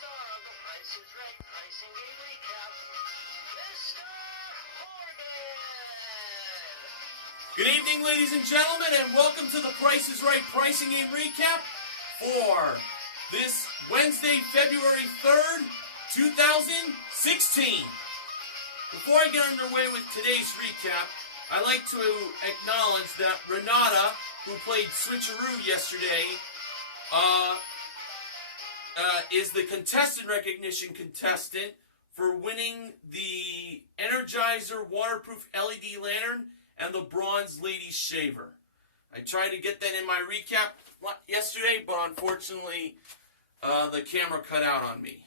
star of the Price is Right pricing game recap, Mr. Horgan. Good evening, ladies and gentlemen, and welcome to the Price is Right pricing game recap for this Wednesday, February 3rd, 2016. Before I get underway with today's recap, I'd like to acknowledge that Renata, who played Switcheroo yesterday, is the contestant recognition contestant for winning the Energizer waterproof LED lantern and the bronze ladies shaver. I tried to get that in my recap yesterday, but unfortunately the camera cut out on me.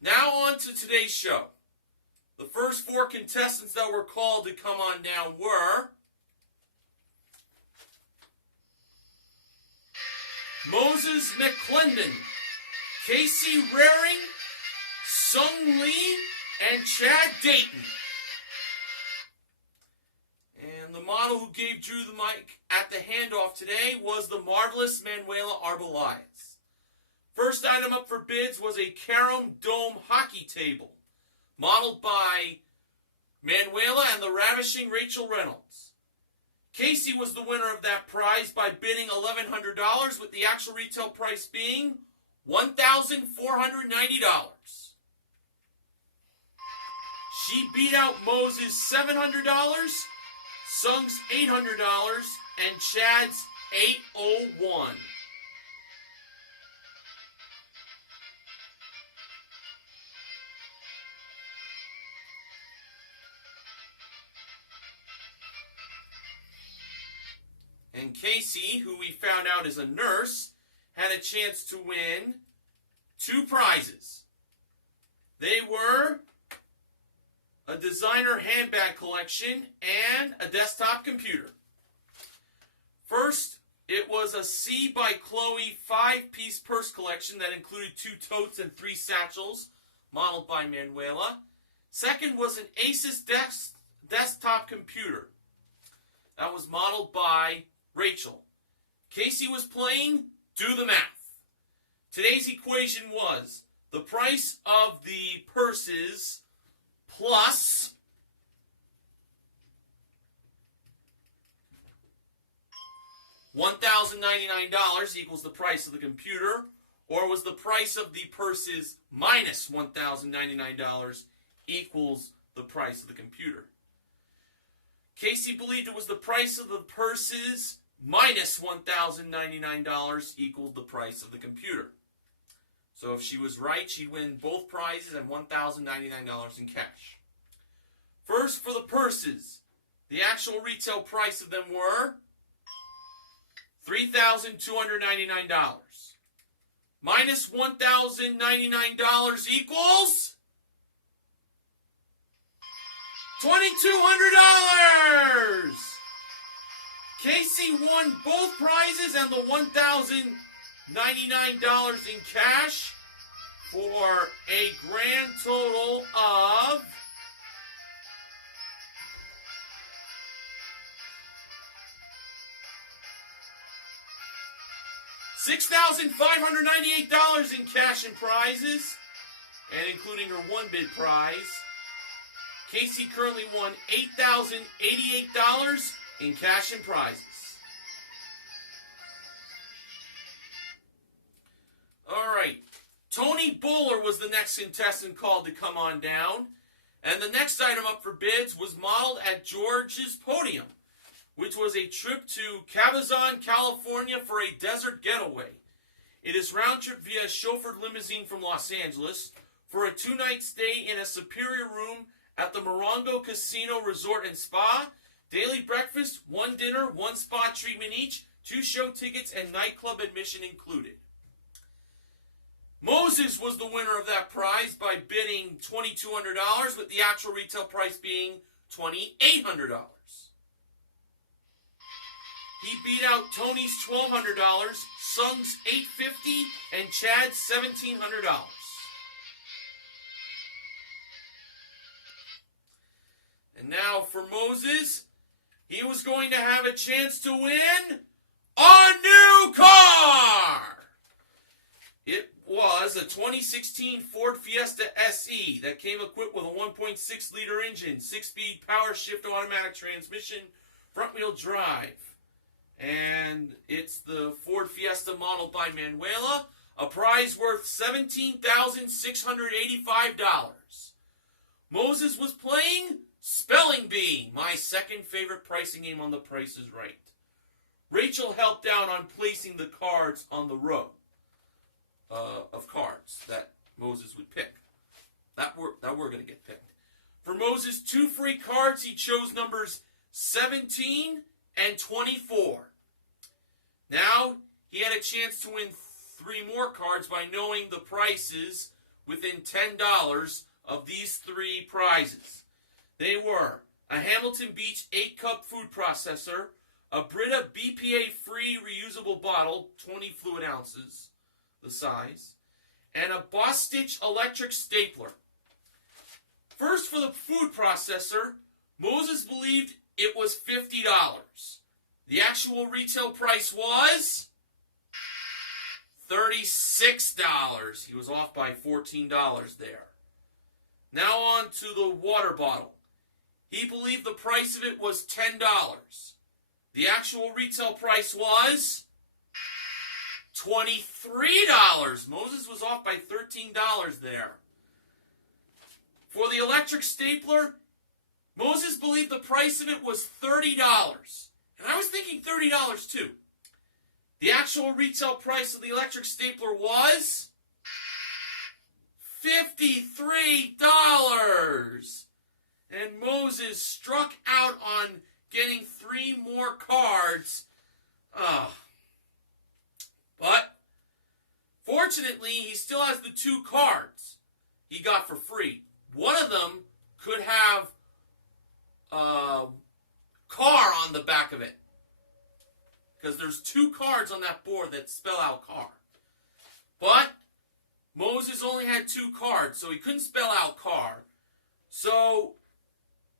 Now on to today's show. The first four contestants that were called to come on down were Moses McClendon, Casey Raring, Sung Lee, and Chad Dayton. And the model who gave Drew the mic at the handoff today was the marvelous Manuela Arbelias. First item up for bids was a Carom Dome hockey table, modeled by Manuela and the ravishing Rachel Reynolds. Casey was the winner of that prize by bidding $1,100, with the actual retail price being $1,490. She beat out Moses' $700, Sung's $800, and Chad's $801. And Casey, who we found out is a nurse, had a chance to win two prizes. They were a designer handbag collection and a desktop computer. First, it was a C by Chloe 5-piece purse collection that included 2 totes and 3 satchels, modeled by Manuela. Second was an Asus desktop computer. That was modeled by Rachel. Casey was playing Do the Math. Today's equation was the price of the purses plus $1,099 equals the price of the computer, or was the price of the purses minus $1,099 equals the price of the computer. Casey believed it was the price of the purses minus $1,099 equals the price of the computer. So if she was right, she'd win both prizes and $1,099 in cash. First, for the purses, the actual retail price of them were $3,299. Minus $1,099 equals $2,200! Casey won both prizes and the $1,099 in cash for a grand total of $6,598 in cash and prizes, and including her one bid prize, Casey currently won $8,088 in cash and prizes. All right. Tony Buller was the next contestant called to come on down. And the next item up for bids was modeled at George's Podium, which was a trip to Cabazon, California for a desert getaway. It is round trip via a chauffeured limousine from Los Angeles for a 2-night stay in a superior room at the Morongo Casino Resort and Spa, daily breakfast, 1 dinner, 1 spa treatment each, 2 show tickets, and nightclub admission included. Moses was the winner of that prize by bidding $2,200, with the actual retail price being $2,800. He beat out Tony's $1,200, Sung's $850, and Chad's $1,700. And now for Moses, he was going to have a chance to win a new car. It was a 2016 Ford Fiesta SE that came equipped with a 1.6-liter engine, 6-speed power shift automatic transmission, front-wheel drive. And it's the Ford Fiesta modeled by Manuela, a prize worth $17,685. Moses was playing Spelling Bee, my second favorite pricing game on The Price is Right. Rachel helped out on placing the cards on the row of cards that Moses would pick. That were going to get picked. For Moses' 2 free cards, he chose numbers 17 and 24. Now, he had a chance to win 3 more cards by knowing the prices within $10 of these 3 prizes. They were a Hamilton Beach 8-cup food processor, a Brita BPA-free reusable bottle, 20 fluid ounces, the size, and a Boss Stitch electric stapler. First, for the food processor, Moses believed it was $50. The actual retail price was $36. He was off by $14 there. Now on to the water bottle. He believed the price of it was $10. The actual retail price was $23. Moses was off by $13 there. For the electric stapler, Moses believed the price of it was $30. And I was thinking $30 too. The actual retail price of the electric stapler was $53. And Moses struck out on getting 3 more cards. But fortunately, he still has the 2 cards he got for free. One of them could have car on the back of it. Because there's 2 cards on that board that spell out car. But Moses only had 2 cards, so he couldn't spell out car. So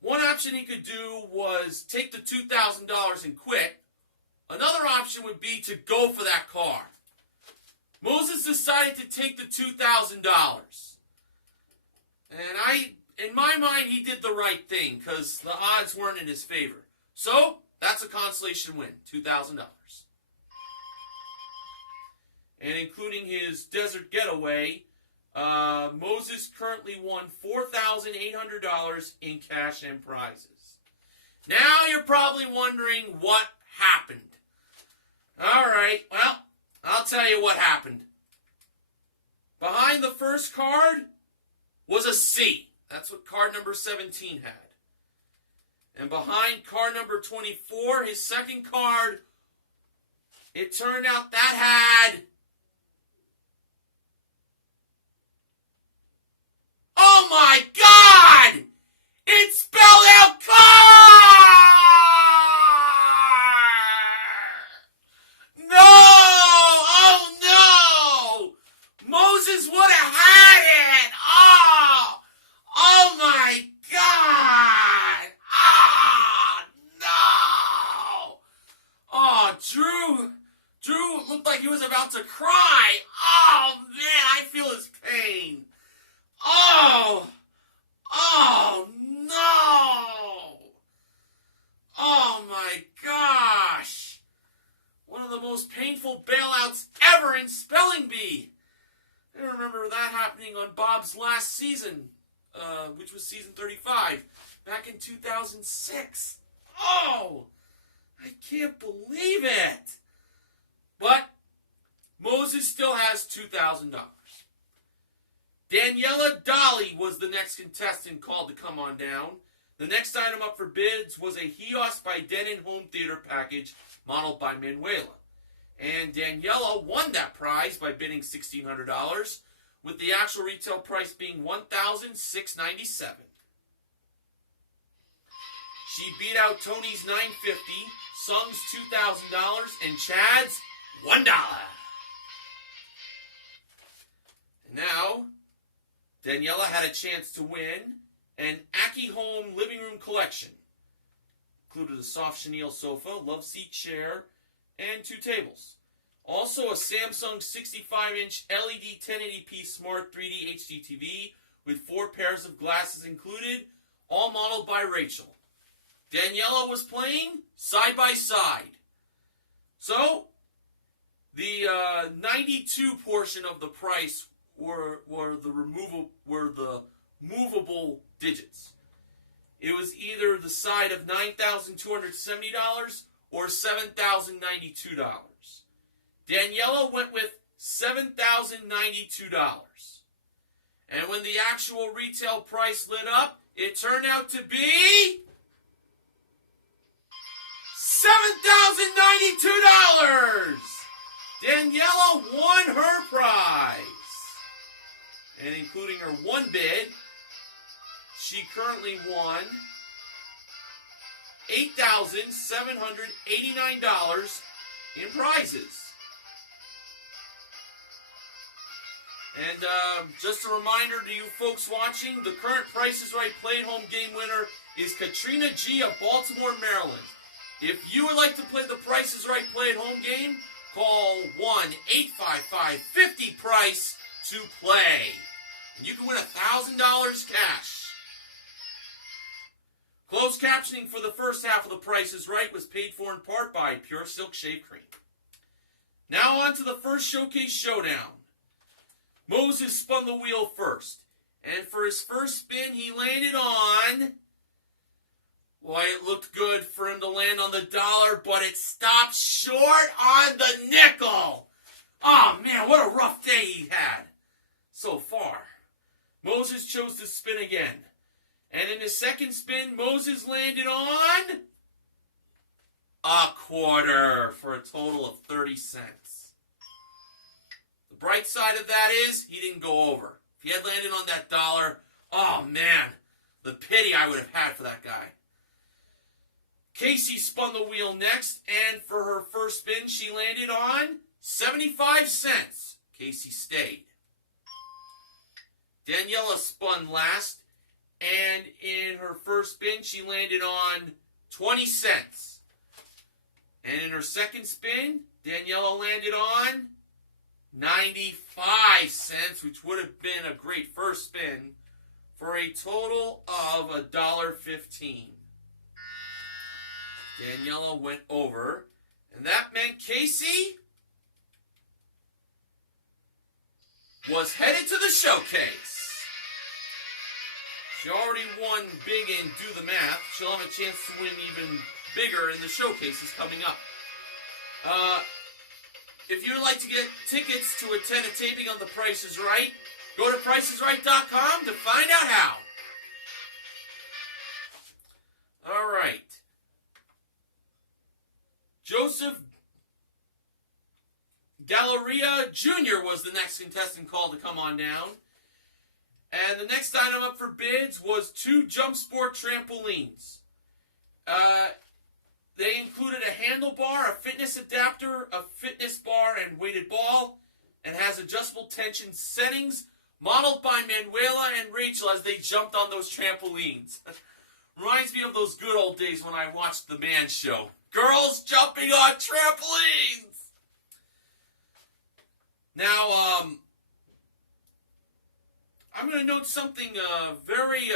one option he could do was take the $2,000 and quit. Another option would be to go for that car. Moses decided to take the $2,000. And in my mind, he did the right thing because the odds weren't in his favor. So that's a consolation win, $2,000. And including his desert getaway, Moses currently won $4,800 in cash and prizes. Now you're probably wondering what happened. All right, well, I'll tell you what happened. Behind the first card was a C. That's what card number 17 had. And behind card number 24, his second card, it turned out that had... Oh my God! It spelled out car! No! Oh no! Moses would have had it! Oh my God! No! Drew looked like he was about to cry. Oh man, I feel his pain. Oh no! Oh my gosh! One of the most painful bailouts ever in Spelling Bee. I remember that happening on Bob's last season, which was season 35, back in 2006. Oh! I can't believe it! But Moses still has $2,000. Daniela Dolly was the next contestant called to come on down. The next item up for bids was a Hios by Denon home theater package modeled by Manuela. And Daniela won that prize by bidding $1,600, with the actual retail price being $1,697. She beat out Tony's $950, Sung's $2,000, and Chad's $1. And now, Daniela had a chance to win an Aki Home living room collection. included a soft chenille sofa, love seat chair, and 2 tables. Also a Samsung 65-inch LED 1080p Smart 3D HD TV with 4 pairs of glasses included, all modeled by Rachel. Daniela was playing side by side. So, the 92 portion of the price were the movable digits. It was either the side of $9,270 or $7,092. Daniela went with $7,092. And when the actual retail price lit up, it turned out to be $7,092! Daniela won her prize. And including her one bid, she currently won $8,789 in prizes. And just a reminder to you folks watching, the current Price is Right Play at Home game winner is Katrina G. of Baltimore, Maryland. If you would like to play the Price is Right Play at Home game, call 1-855-50-PRICE to play. And you can win $1,000 cash. Closed captioning for the first half of The Price is Right was paid for in part by Pure Silk Shave Cream. Now on to the first showcase showdown. Moses spun the wheel first. And for his first spin, he landed on... Boy, it looked good for him to land on the dollar, but it stopped short on the nickel. Oh, man, what a rough day he had so far. Moses chose to spin again. And in his second spin, Moses landed on a quarter for a total of 30 cents. The bright side of that is he didn't go over. If he had landed on that dollar, oh, man, the pity I would have had for that guy. Casey spun the wheel next, and for her first spin, she landed on 75 cents. Casey stayed. Daniela spun last, and in her first spin, she landed on 20 cents. And in her second spin, Daniela landed on 95 cents, which would have been a great first spin, for a total of $1.15. Daniela went over, and that meant Casey was headed to the showcase. She already won big in Do the Math. She'll have a chance to win even bigger in the showcases coming up. If you'd like to get tickets to attend a taping on The Price is Right, go to PricesRight.com to find out how. All right. Joseph Galleria Jr. was the next contestant called to come on down. And the next item up for bids was 2 Jump Sport trampolines. They included a handlebar, a fitness adapter, a fitness bar, and weighted ball, and has adjustable tension settings, modeled by Manuela and Rachel as they jumped on those trampolines. Reminds me of those good old days when I watched The Man Show. Girls jumping on trampolines! Now, I'm going to note something very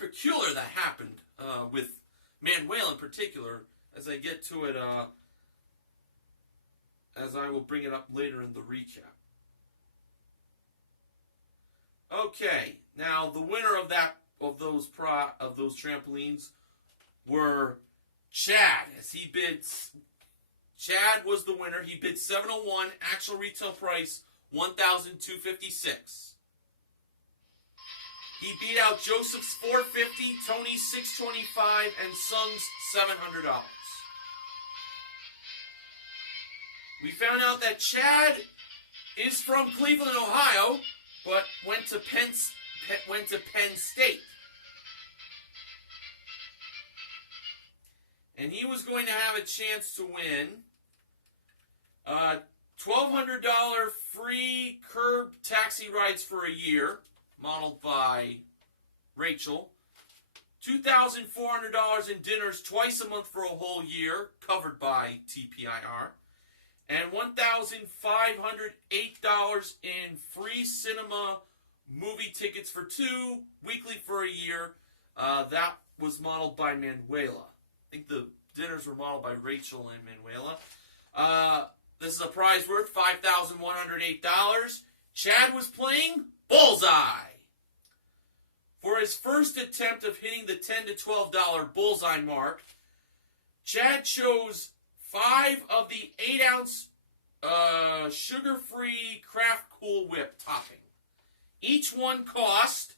peculiar that happened with Manuel in particular, as I get to it, as I will bring it up later in the recap. Okay, now the winner of those trampolines were Chad, as he bids. Chad was the winner. He bid $701, actual retail price $1,256. He beat out Joseph's $450, Tony's $625, and Sung's $700. We found out that Chad is from Cleveland, Ohio, but went to Penn State. And he was going to have a chance to win $1,200 free curb taxi rides for a year, modeled by Rachel. $2,400 in dinners twice a month for a whole year, covered by TPIR, and $1,508 in free cinema movie tickets for two, weekly for a year. That was modeled by Manuela. I think the dinners were modeled by Rachel and Manuela. This is a prize worth $5,108. Chad was playing bullseye. For his first attempt of hitting the $10 to $12 bullseye mark, Chad chose 5 of the 8-ounce sugar-free Kraft Cool Whip topping. Each one cost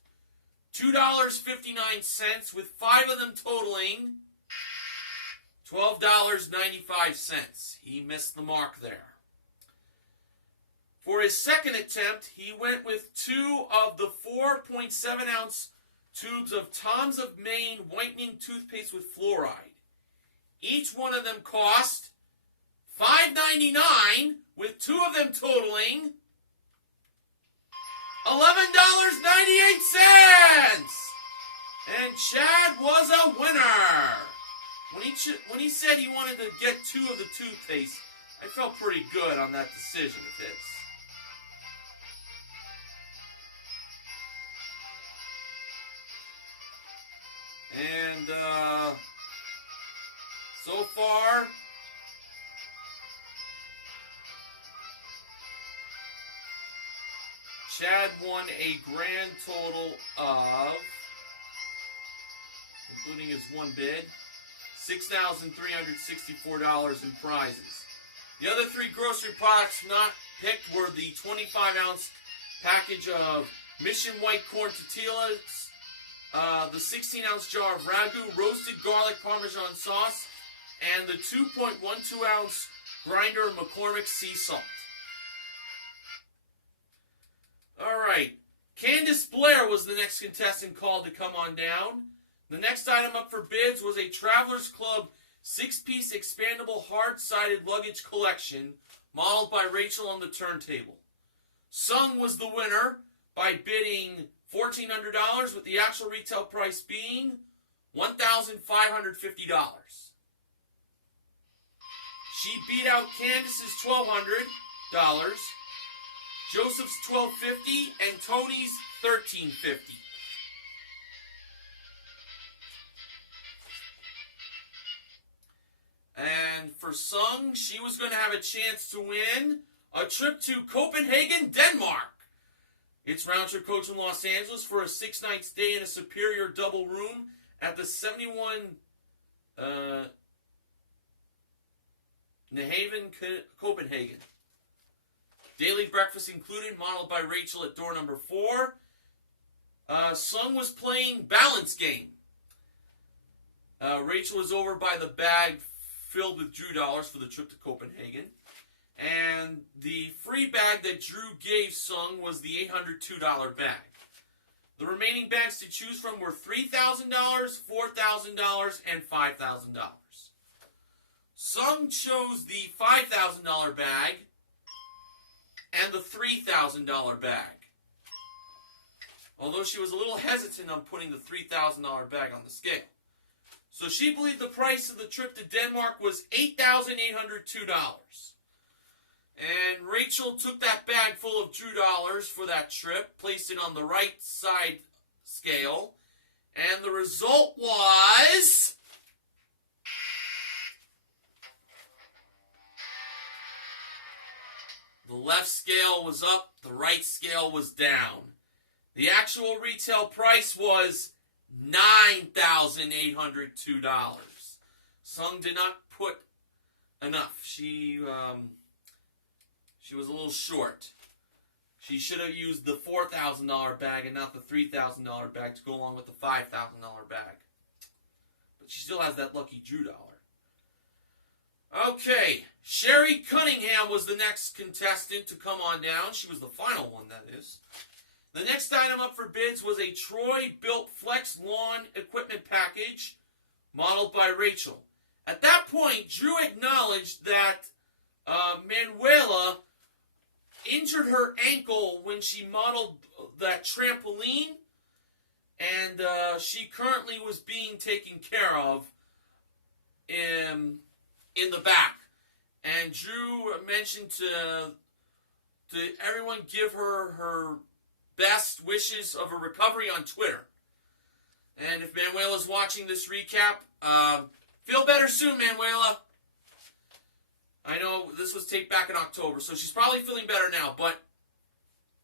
$2.59, with 5 of them totaling $12.95. He missed the mark there. For his second attempt, he went with 2 of the 4.7-ounce tubes of Tom's of Maine whitening toothpaste with fluoride. Each one of them cost $5.99, with 2 of them totaling $11.98. And Chad was a winner. When he said he wanted to get 2 of the toothpaste, I felt pretty good on that decision of his. And so far, Chad won a grand total of, including his one bid, $6,364 in prizes. The other 3 grocery products not picked were the 25-ounce package of Mission White Corn Tortillas, the 16-ounce jar of Ragu roasted garlic Parmesan sauce, and the 2.12-ounce grinder McCormick sea salt. All right. Candace Blair was the next contestant called to come on down. The next item up for bids was a Travelers Club 6-piece expandable hard-sided luggage collection modeled by Rachel on the turntable. Sung was the winner by bidding $1,400, with the actual retail price being $1,550. She beat out Candace's $1,200, Joseph's $1,250, and Tony's $1,350. And for Sung, she was going to have a chance to win a trip to Copenhagen, Denmark. It's round-trip coach in Los Angeles for a 6-night stay in a superior double room at the 71 Nehaven, Copenhagen. Daily breakfast included, modeled by Rachel at door number 4. Sung was playing balance game. Rachel was over by the bag filled with Drew dollars for the trip to Copenhagen. And the free bag that Drew gave Sung was the $802 bag. The remaining bags to choose from were $3,000, $4,000, and $5,000. Sung chose the $5,000 bag and the $3,000 bag. Although she was a little hesitant on putting the $3,000 bag on the scale. So she believed the price of the trip to Denmark was $8,802. And Rachel took that bag full of Drew dollars for that trip, placed it on the right side scale, and the result was the left scale was up, the right scale was down. The actual retail price was $9,802. Sung did not put enough. She was a little short. She should have used the $4,000 bag and not the $3,000 bag to go along with the $5,000 bag. But she still has that lucky Drew dollar. Okay, Sherry Cunningham was the next contestant to come on down. She was the final one, that is. The next item up for bids was a Troy-built Flex Lawn equipment package modeled by Rachel. At that point, Drew acknowledged that Manuela injured her ankle when she modeled that trampoline, and she currently was being taken care of in the back. And Drew mentioned to everyone give her best wishes of a recovery on Twitter. And if Manuela's watching this recap, feel better soon, Manuela. I know this was taped back in October, so she's probably feeling better now, but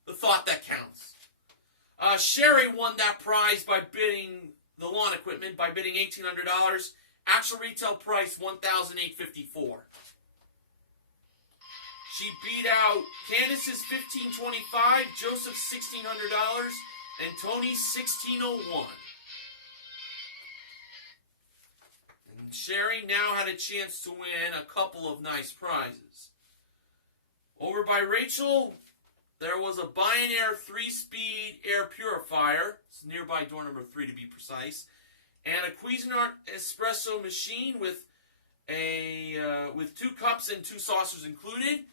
the thought that counts. Sherry won that prize by bidding the lawn equipment by bidding $1,800. Actual retail price $1,854. She beat out Candace's $1,525, Joseph's $1,600, and Tony's $1,601. And Sherry now had a chance to win a couple of nice prizes. Over by Rachel, there was a Bionaire 3-speed air purifier. It's nearby door number 3 to be precise. And a Cuisinart espresso machine with 2 cups and 2 saucers included.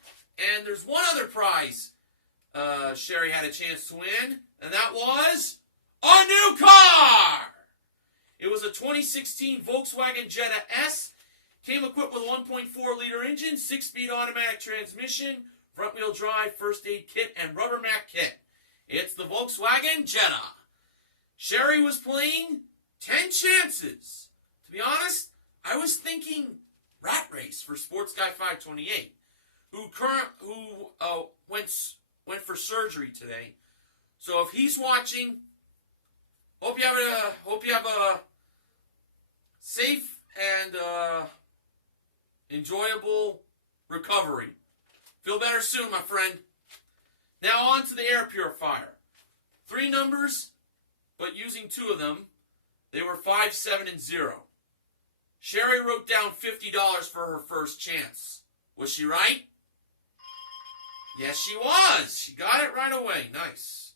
And there's one other prize Sherry had a chance to win, and that was a new car! It was a 2016 Volkswagen Jetta S. Came equipped with a 1.4-liter engine, 6-speed automatic transmission, front-wheel drive, first aid kit, and rubber mat kit. It's the Volkswagen Jetta. Sherry was playing 10 chances. To be honest, I was thinking rat race for Sports Guy 528, who went for surgery today. So if he's watching, hope you have a safe and enjoyable recovery. Feel better soon, my friend. Now on to the air purifier. 3 numbers, but using 2 of them, they were 5, 7, and 0. Sherry wrote down $50 for her first chance. Was she right? Yes, she was. She got it right away. Nice.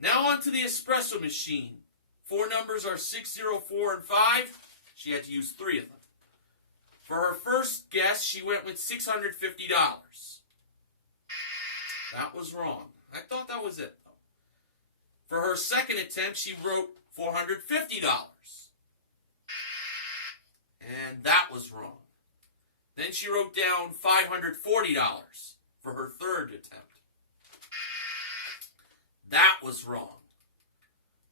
Now on to the espresso machine. 4 numbers are 6, 0, 4, and 5. She had to use 3 of them. For her first guess, she went with $650. That was wrong. I thought that was it, though. For her second attempt, she wrote $450. And that was wrong. Then she wrote down $540 for her third attempt. That was wrong.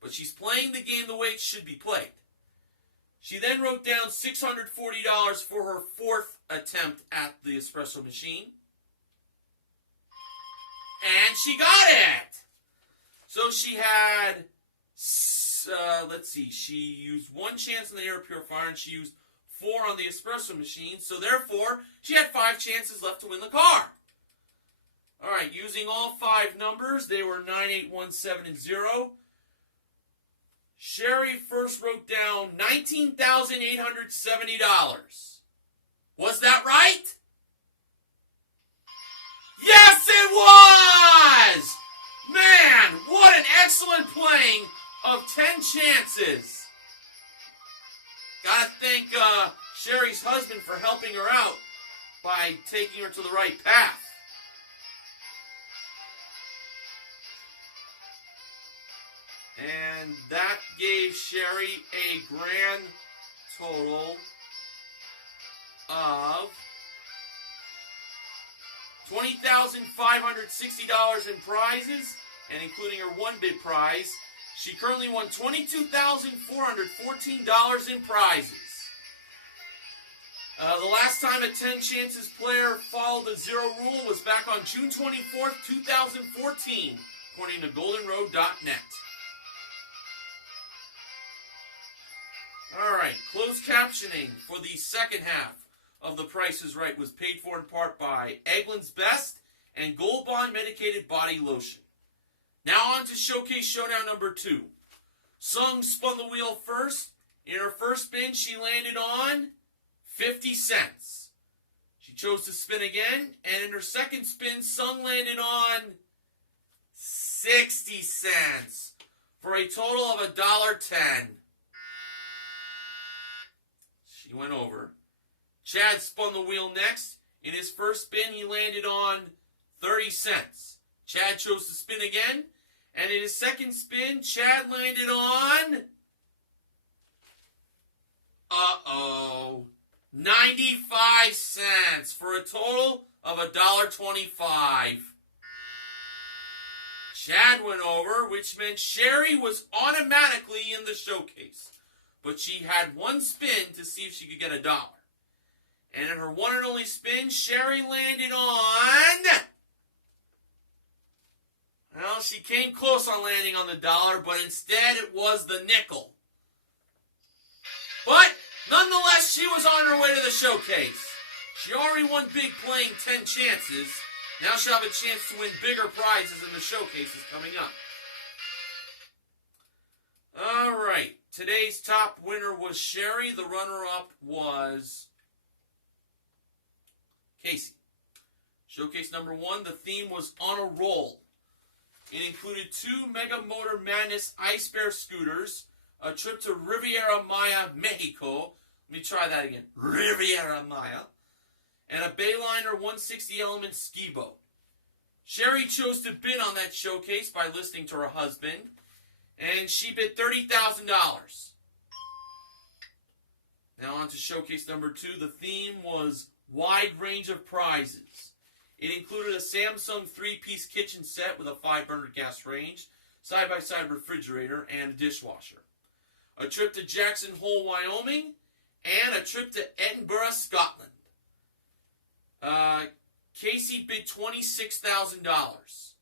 But she's playing the game the way it should be played. She then wrote down $640 for her fourth attempt at the espresso machine. And she got it! So she had, she used 1 chance on the air purifier and she used 4 on the espresso machine. So therefore, she had 5 chances left to win the car. Alright, using all 5 numbers, they were 9, 8, 1, 7, and 0. Sherry first wrote down $19,870. Was that right? Yes, it was! Man, what an excellent playing of 10 chances. Gotta thank Sherry's husband for helping her out by taking her to the right path. And that gave Sherry a grand total of $20,560 in prizes, and including her 1 bid prize, she currently won $22,414 in prizes. The last time a 10 chances player followed the 0 rule was back on June 24th, 2014, according to goldenroad.net. Alright, closed captioning for the second half of The Price is Right was paid for in part by Eggland's Best and Gold Bond Medicated Body Lotion. Now on to Showcase Showdown number 2. Sung spun the wheel first. In her first spin, she landed on 50 cents. She chose to spin again, and in her second spin, Sung landed on 60 cents for a total of $1.10. She went over. Chad spun the wheel next. In his first spin, he landed on 30 cents. Chad chose to spin again, And in his second spin, Chad landed on... 95 cents for a total of $1.25. Chad went over, which meant Sherry was automatically in the showcase. But she had one spin to see if she could get $1. And in her one and only spin, Sherry landed on... Well, she came close on landing on the dollar, but instead it was the nickel. But, nonetheless, she was on her way to the showcase. She already won big playing 10 chances. Now she'll have a chance to win bigger prizes in the showcases coming up. Alright, today's top winner was Sherry. The runner-up was Casey. Showcase number 1, the theme was On a Roll. It included 2 Mega Motor Madness Ice Bear scooters, a trip to Riviera Maya, Mexico. Let me try that again. Riviera Maya. And a Bayliner 160 Element ski boat. Sherry chose to bid on that showcase by listening to her husband, and she bid $30,000. Now on to showcase number 2. The theme was Wide Range of Prizes. It included a Samsung 3-piece kitchen set with a 5-burner gas range, side-by-side refrigerator, and a dishwasher. A trip to Jackson Hole, Wyoming, and a trip to Edinburgh, Scotland. Casey bid $26,000.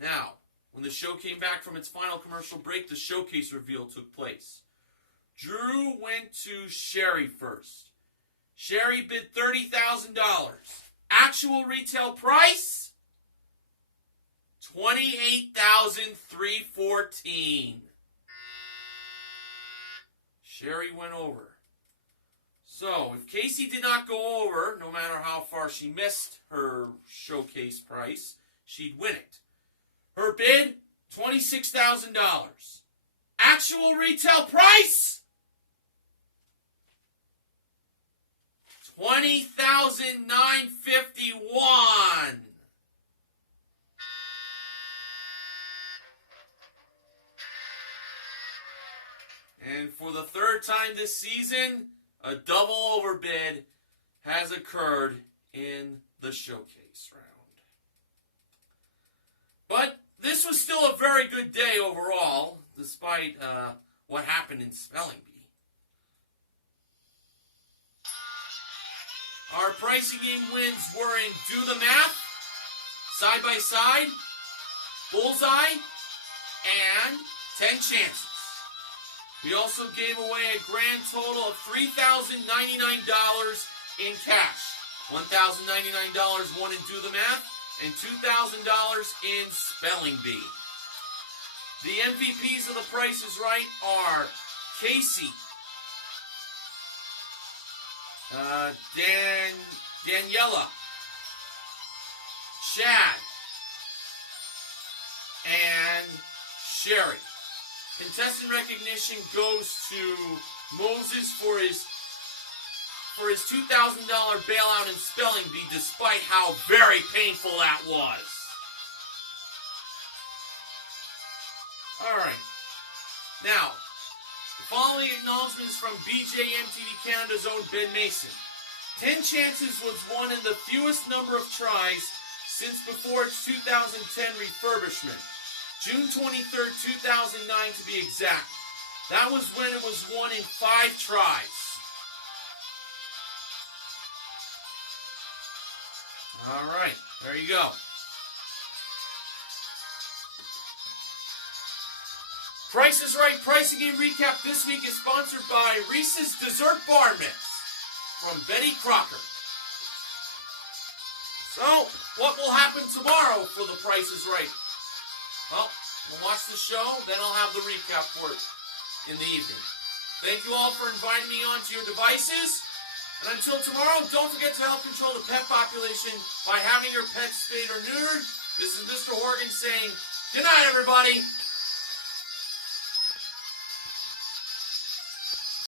Now, when the show came back from its final commercial break, the showcase reveal took place. Drew went to Sherry first. Sherry bid $30,000. Actual retail price? $28,314. Sherry went over. So, if Casey did not go over, no matter how far she missed her showcase price, she'd win it. Her bid, $26,000. Actual retail price? $20,951. And for the third time this season, a double overbid has occurred in the showcase round. But this was still a very good day overall, despite what happened in Spelling Bee. Our pricing game wins were in Do the Math, Side by Side, Bullseye, and 10 Chances. We also gave away a grand total of $3,099 in cash. $1,099 won in Do the Math, and $2,000 in Spelling Bee. The MVPs of The Price is Right are Casey, Daniela, Chad, and Sherry. Contestant recognition goes to Moses for his $2,000 bailout in Spelling Bee, despite how very painful that was. Alright. Now, the following acknowledgments from BJMTV Canada's own Ben Mason. 10 Chances was won in the fewest number of tries since before its 2010 refurbishment. June 23rd, 2009 to be exact. That was when it was won in 5 tries. Alright, there you go. Price is Right Pricing Game Recap this week is sponsored by Reese's Dessert Bar Mix from Betty Crocker. So, what will happen tomorrow for The Price is Right? Well, we'll watch the show, then I'll have the recap for it in the evening. Thank you all for inviting me onto your devices. And until tomorrow, don't forget to help control the pet population by having your pets spayed or neutered. This is Mr. Horgan saying, good night, everybody.